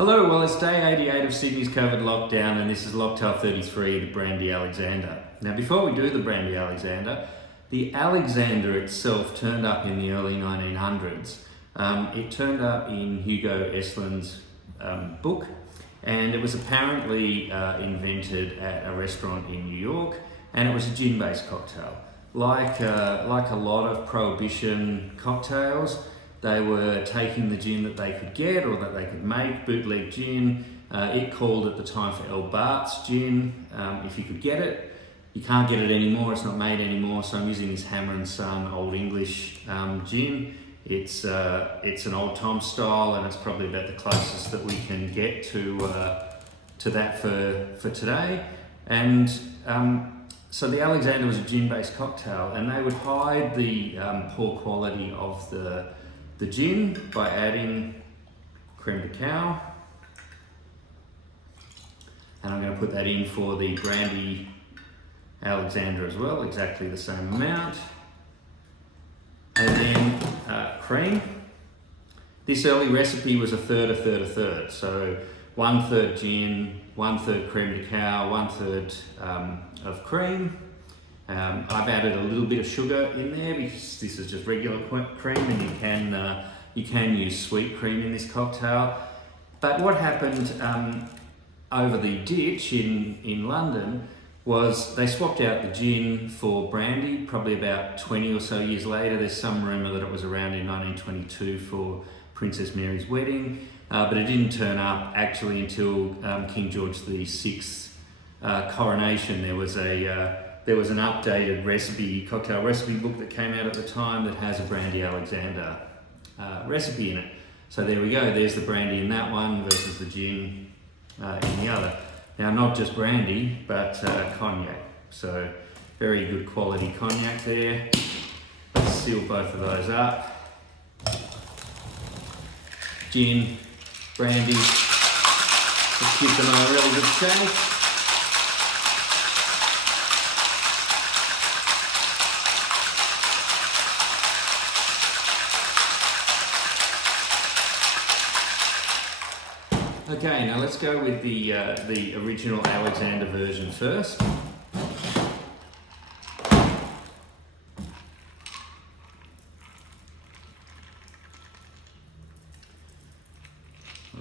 Hello, well it's day 88 of Sydney's COVID lockdown and this is Locktail 33, the Brandy Alexander. Now before we do the Brandy Alexander, the Alexander itself turned up in the early 1900s. It turned up in Hugo Eslin's book, and it was apparently invented at a restaurant in New York, and it was a gin-based cocktail. Like a lot of Prohibition cocktails, they were taking the gin that they could get or that they could make, bootleg gin. It called at the time for El Bart's gin, if you could get it. You can't get it anymore, it's not made anymore, so I'm using this Hammer and Son Old English gin. It's an Old Tom style, and it's probably about the closest that we can get to that for today. And so the Alexander was a gin-based cocktail, and they would hide the poor quality of the gin by adding creme de cow. And I'm going to put that in for the Brandy Alexander as well, exactly the same amount. And then cream. This early recipe was a third, a third, a third. So 1/3 gin, 1/3 creme de cow, 1/3 of cream. I've added a little bit of sugar in there because this is just regular cream, and you can use sweet cream in this cocktail. But what happened over the ditch in London was they swapped out the gin for brandy probably about 20 or so years later. There's some rumour that it was around in 1922 for Princess Mary's wedding, but it didn't turn up actually until King George VI's coronation. There was an updated cocktail recipe book that came out at the time that has a Brandy Alexander recipe in it. So there we go, there's the brandy in that one versus the gin in the other. Now not just brandy, but cognac. So very good quality cognac there. Let's seal both of those up. Gin, brandy, just keep them in a really good shake. Okay, now let's go with the original Alexander version first. There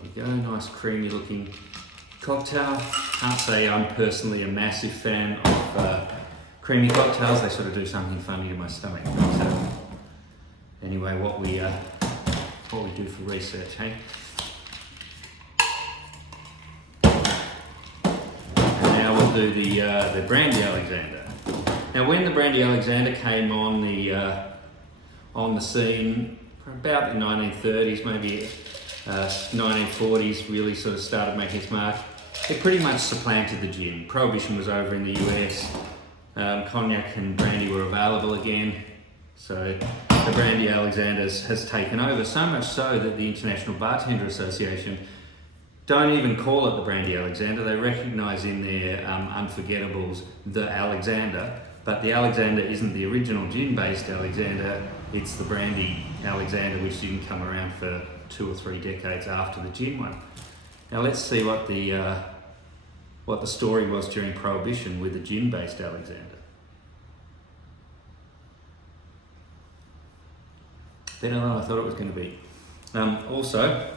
we go, nice creamy looking cocktail. Can't say I'm personally a massive fan of creamy cocktails. They sort of do something funny to my stomach. But, anyway, what we do for research, hey? Do the Brandy Alexander. Now, when the Brandy Alexander came on the scene, about the 1930s, maybe 1940s, really sort of started making its mark. It pretty much supplanted the gin. Prohibition was over in the US. Cognac and brandy were available again. So the Brandy Alexander has taken over, so much so that the International Bartender Association don't even call it the Brandy Alexander. They recognise in their unforgettables the Alexander, but the Alexander isn't the original gin-based Alexander, it's the Brandy Alexander, which didn't come around for 2 or 3 decades after the gin one. Now let's see what the story was during Prohibition with the gin-based Alexander. Better than I thought it was going to be. Also,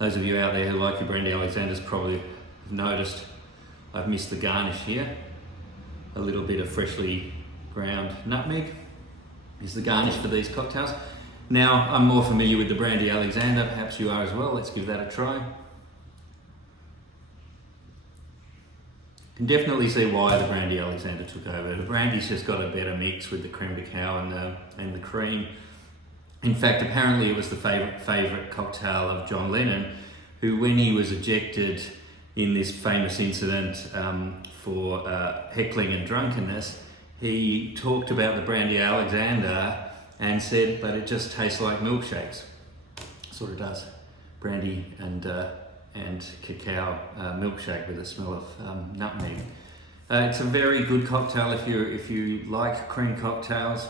those of you out there who like your Brandy Alexanders probably have noticed I've missed the garnish here. A little bit of freshly ground nutmeg is the garnish for these cocktails. Now, I'm more familiar with the Brandy Alexander, perhaps you are as well. Let's give that a try. Can definitely see why the Brandy Alexander took over. The brandy's just got a better mix with the creme de cow and the cream. In fact, apparently it was the favourite cocktail of John Lennon, who, when he was ejected in this famous incident for heckling and drunkenness, he talked about the Brandy Alexander and said, but it just tastes like milkshakes. Sort of does. Brandy and cacao milkshake with a smell of nutmeg. It's a very good cocktail if you like cream cocktails.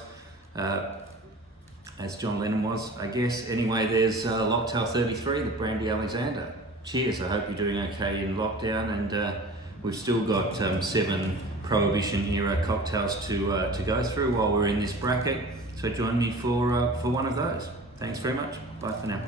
as John Lennon was, I guess. Anyway, there's Locktail 33, the Brandy Alexander. Cheers, I hope you're doing okay in lockdown, and we've still got 7 Prohibition era cocktails to go through while we're in this bracket. So join me for one of those. Thanks very much. Bye for now.